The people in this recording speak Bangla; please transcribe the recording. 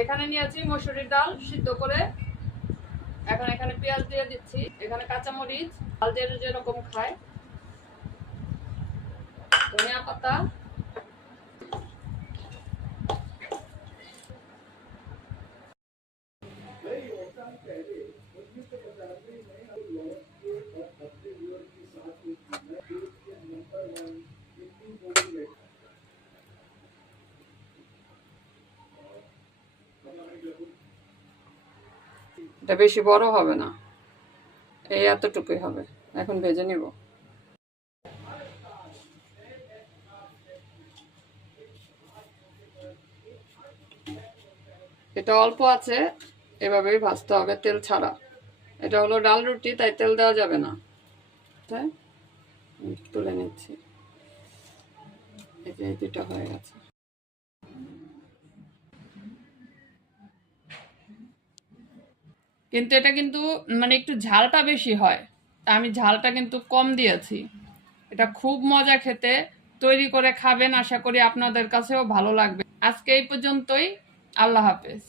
এখানে নিয়েছি মসুরির ডাল সিদ্ধ করে, এখন এখানে পেঁয়াজ দিয়ে দিচ্ছি, এখানে কাঁচামরিচ ডাল দিয়ে যেরকম খায়, ধনিয়া পাতা, এটা বেশি বড় হবে না, এই এতটুকুই হবে। এখন ভেজে নিব। এটা অল্প আছে, এভাবেই ভাজতে হবে তেল ছাড়া। এটা হলো ডাল রুটি, তাই তেল দেওয়া যাবে না। তুলে নিচ্ছি, এই দুটো হয়ে গেছে। কিন্তু এটা কিন্তু মানে একটু ঝালটা বেশি হয়, আমি ঝালটা কিন্তু কম দিয়েছি। এটা খুব মজা খেতে, তৈরি করে খাবেন, আশা করি আপনাদের কাছেও ভালো লাগবে। আজকে এই পর্যন্তই, আল্লাহ হাফেজ।